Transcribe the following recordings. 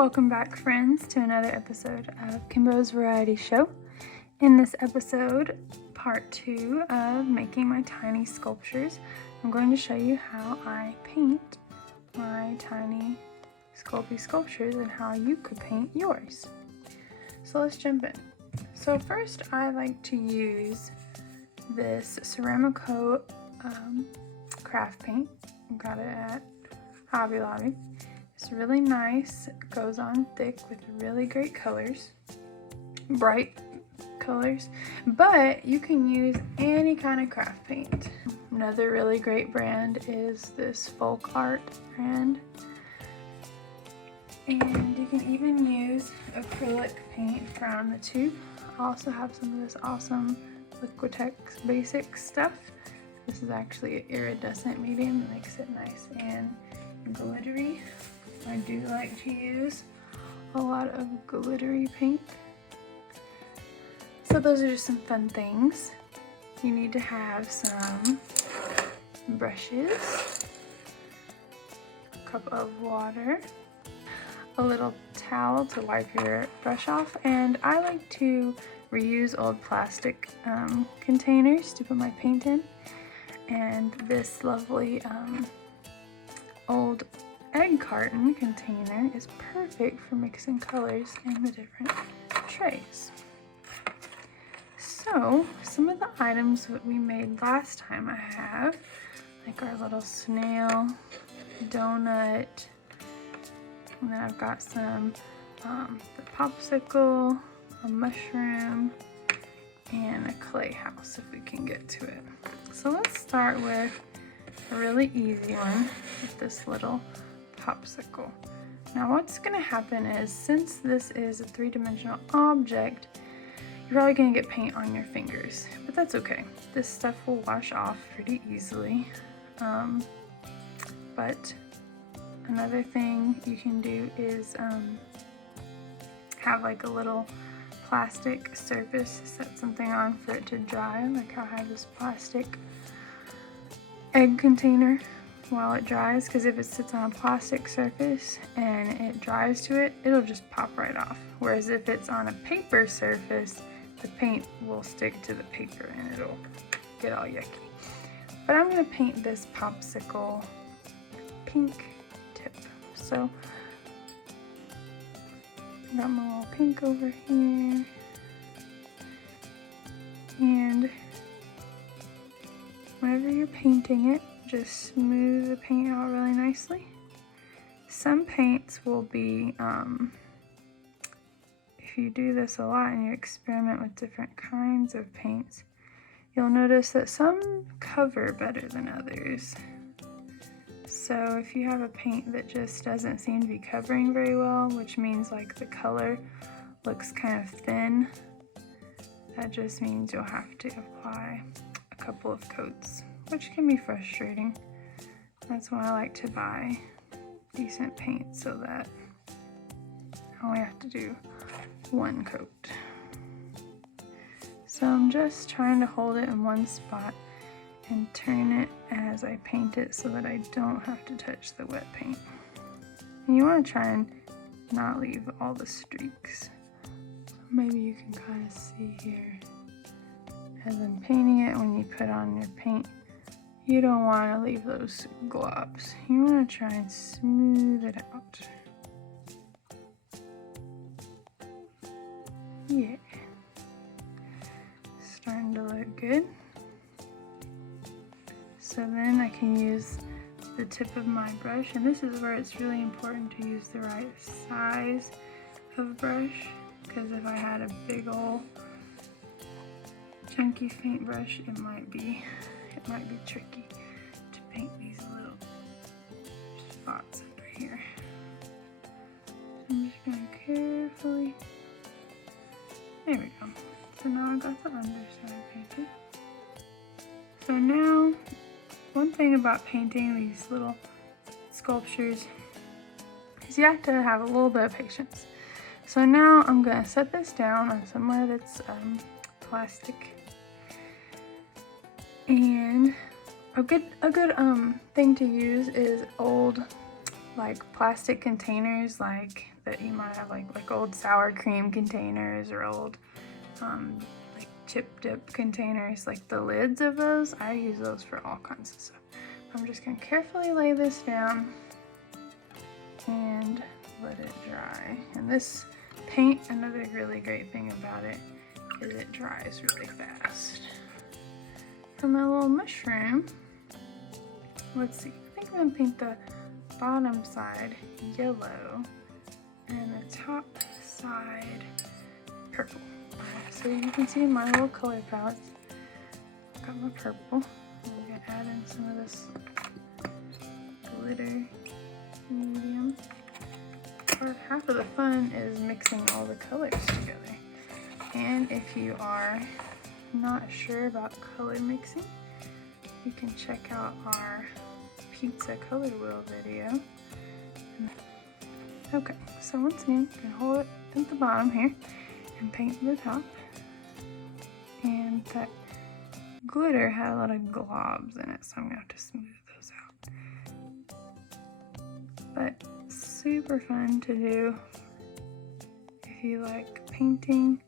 Welcome back, friends, to another episode of Kimbos Variety Show. In this episode, part 2 of making my tiny sculptures, I'm going to show you how I paint my tiny Sculpey sculptures and how you could paint yours. So let's jump in. So first, I like to use this Ceramico craft paint. I got it at Hobby Lobby. It's really nice. It goes on thick with really great colors, bright colors, but you can use any kind of craft paint. Another really great brand is this Folk Art brand, and you can even use acrylic paint from the tube. I also have some of this awesome Liquitex basic stuff. This is actually an iridescent medium that makes it nice and glittery. I do like to use a lot of glittery paint. So those are just some fun things. You need to have some brushes, a cup of water, a little towel to wipe your brush off, and I like to reuse old plastic containers to put my paint in, and this lovely old egg carton container is perfect for mixing colors in the different trays. So some of the items that we made last time I have, like our little snail, donut, and then I've got some the popsicle, a mushroom, and a clay house if we can get to it. So let's start with a really easy one with this little popsicle. Now what's going to happen is, since this is a three-dimensional object, you're probably going to get paint on your fingers, but that's okay. This stuff will wash off pretty easily. But another thing you can do is have like a little plastic surface, set something on for it to dry. Like I have this plastic egg container while it dries, because if it sits on a plastic surface and it dries to it, it'll just pop right off. Whereas if it's on a paper surface, the paint will stick to the paper and it'll get all yucky. But I'm going to paint this popsicle pink tip. So I got my little pink over here, and whenever you're painting it, just smooth the paint out really nicely. Some paints will be, if you do this a lot and you experiment with different kinds of paints, you'll notice that some cover better than others. So if you have a paint that just doesn't seem to be covering very well, which means like the color looks kind of thin, that just means you'll have to apply a couple of coats, which can be frustrating. That's why I like to buy decent paint, so that I only have to do one coat. So I'm just trying to hold it in one spot and turn it as I paint it so that I don't have to touch the wet paint. And you want to try and not leave all the streaks. So maybe you can kind of see here, as I'm painting it, when you put on your paint, you don't want to leave those globs. You want to try and smooth it out. Yeah. Starting to look good. So then I can use the tip of my brush, and this is where it's really important to use the right size of brush, because if I had a big old chunky paintbrush, it might be tricky to paint these little spots under here. So I'm just going to carefully, there we go. So now I got the underside painted. So now, one thing about painting these little sculptures is you have to have a little bit of patience. So now I'm going to set this down on somewhere that's plastic. And a good thing to use is old like plastic containers, like that you might have, like old sour cream containers or old like chip dip containers, like the lids of those. I use those for all kinds of stuff. I'm just gonna carefully lay this down and let it dry. And this paint, another really great thing about it is it dries really fast. For my little mushroom, let's see, I think I'm gonna paint the bottom side yellow and the top side purple. Alright, so you can see in my little color palettes, I've got my purple. I'm gonna add in some of this glitter medium. Part half of the fun is mixing all the colors together. And if you are not sure about color mixing, you can check out our pizza color wheel video. Okay, so once again, you can hold it at the bottom here and paint the top. And that glitter had a lot of globs in it, so I'm gonna have to smooth those out. But super fun to do if you like painting.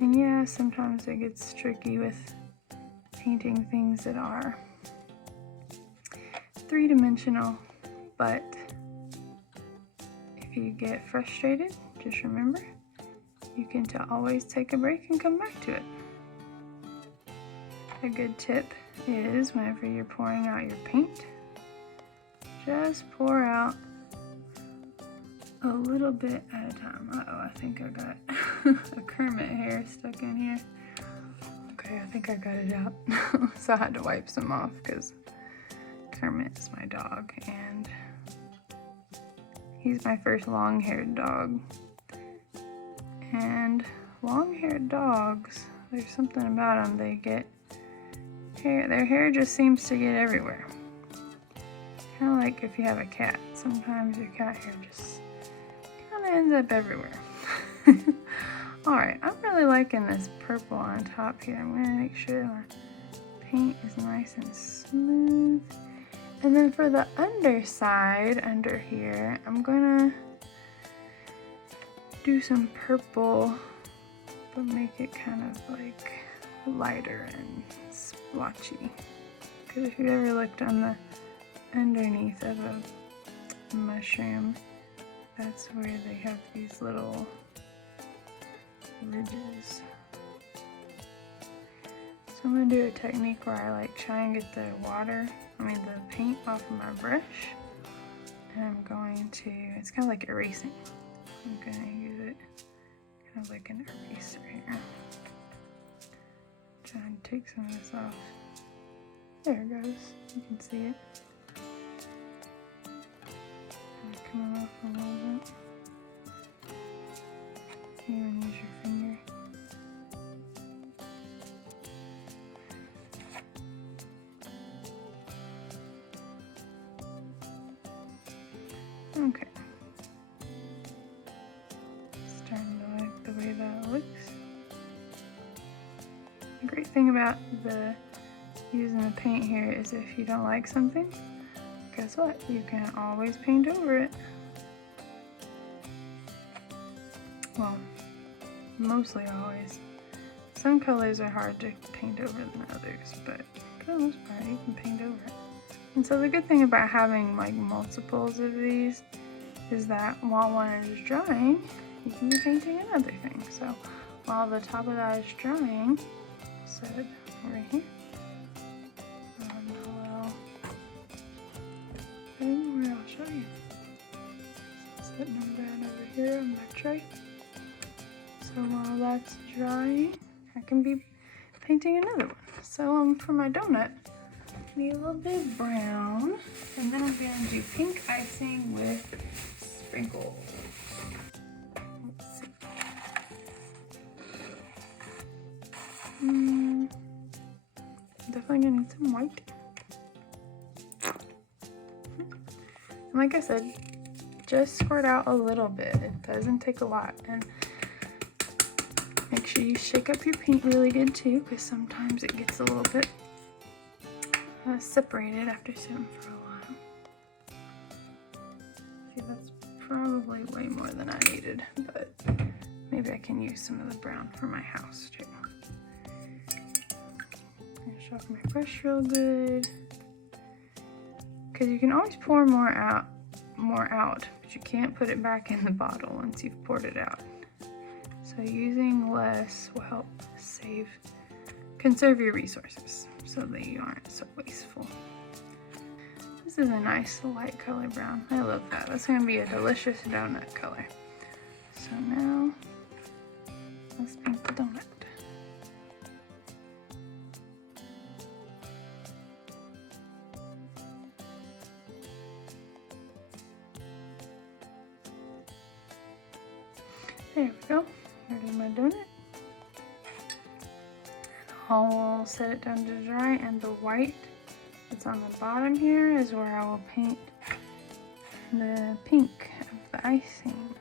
And yeah, sometimes it gets tricky with painting things that are three-dimensional, but if you get frustrated, just remember, you can always take a break and come back to it. A good tip is whenever you're pouring out your paint, just pour out a little bit at a time. Uh-oh, I think I got a Kermit hair stuck in here. Okay, I think I got it out. So I had to wipe some off because Kermit is my dog and he's my first long-haired dog. And long-haired dogs, there's something about them, they get hair, their hair just seems to get everywhere. Kind of like if you have a cat, sometimes your cat hair just kind of ends up everywhere. Alright, I'm really liking this purple on top here. I'm going to make sure my paint is nice and smooth. And then for the underside, under here, I'm going to do some purple, but make it kind of like lighter and splotchy. Because if you've ever looked on the underneath of a mushroom, that's where they have these little ridges. So I'm going to do a technique where I like try and get the paint off of my brush, and I'm going to, it's kind of like erasing. I'm going to use it kind of like an eraser here. Try and take some of this off. There it goes. You can see it. Coming off a little bit. You can use your finger. Okay. Starting to like the way that looks. The great thing about using the paint here is if you don't like something, guess what? You can always paint over it. Well, mostly always. Some colors are hard to paint over than others, but for the most part, you can paint over it. And so the good thing about having like multiples of these is that while one is drying, you can be painting another thing. So while the top of that is drying, set right here. I'll show you. Setting them down over here on my tray. So while that's drying, I can be painting another one. So for my donut, I need a little bit of brown, and then I'm going to do pink icing with sprinkles. Let's see. Definitely going to need some white. And like I said, just squirt out a little bit. It doesn't take a lot. And make sure you shake up your paint really good too, because sometimes it gets a little bit separated after sitting for a while. See, that's probably way more than I needed, but maybe I can use some of the brown for my house too. I'm gonna show off my brush real good, because you can always pour more out, but you can't put it back in the bottle once you've poured it out. So using less will help conserve your resources so that you aren't so wasteful. This is a nice light color brown. I love that. That's going to be a delicious donut color. So now, let's paint the donut. There we go. There's my donut. I'll set it down to dry, and the white that's on the bottom here is where I will paint the pink of the icing.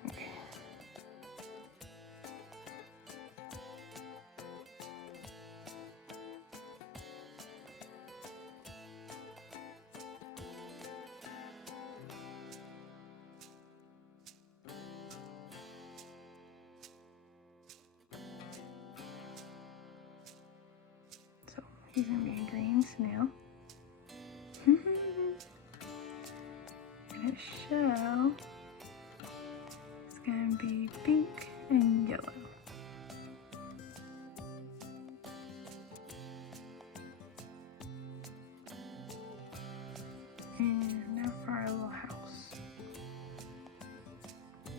He's gonna be a green snail. And its shell is gonna be pink and yellow. And now for our little house.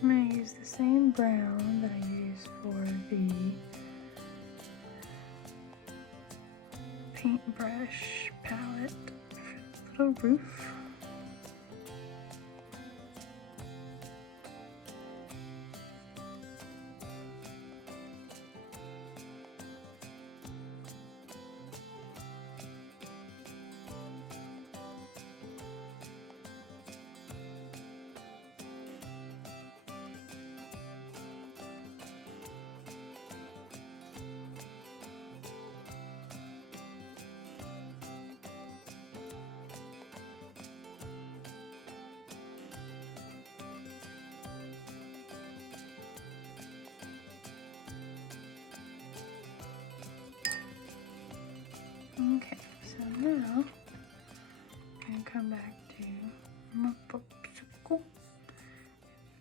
I'm gonna use the same brown that I used for the paintbrush palette for the little roof. Okay, so now I'm gonna come back to my popsicle.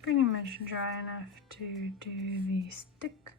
Pretty much dry enough to do the stick.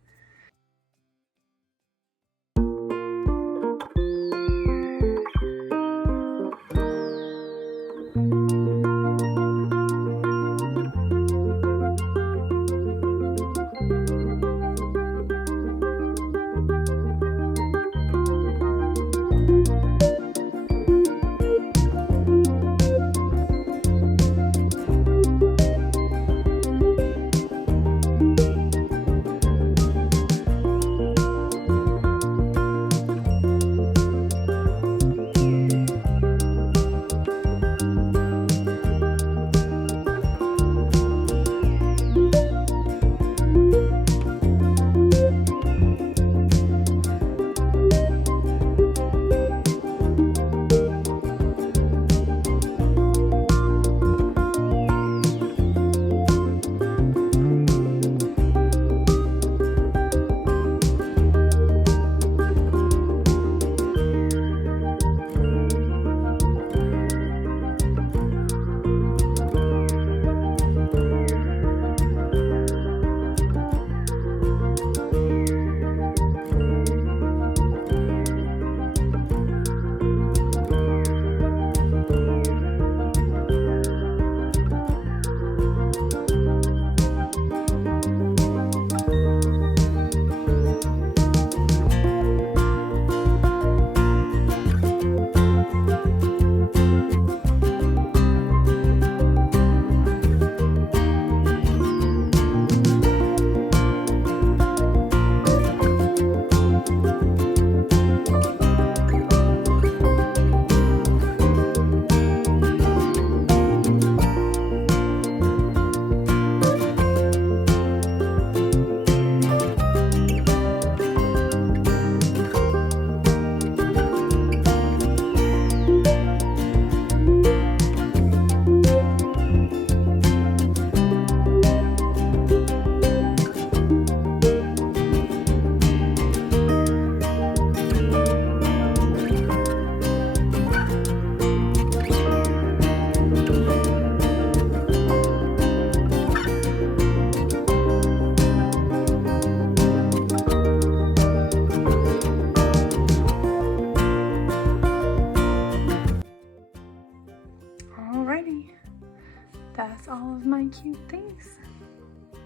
cute things.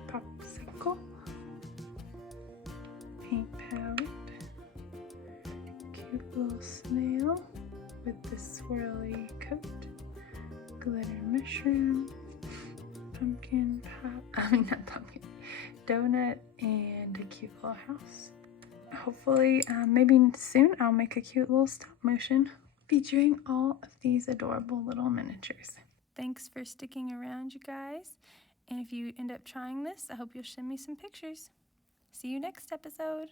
Popsicle, paint palette, cute little snail with the swirly coat, glitter mushroom, pumpkin pop, not pumpkin, donut, and a cute little house. Hopefully, maybe soon I'll make a cute little stop motion featuring all of these adorable little miniatures. Thanks for sticking around, you guys. And if you end up trying this, I hope you'll send me some pictures. See you next episode.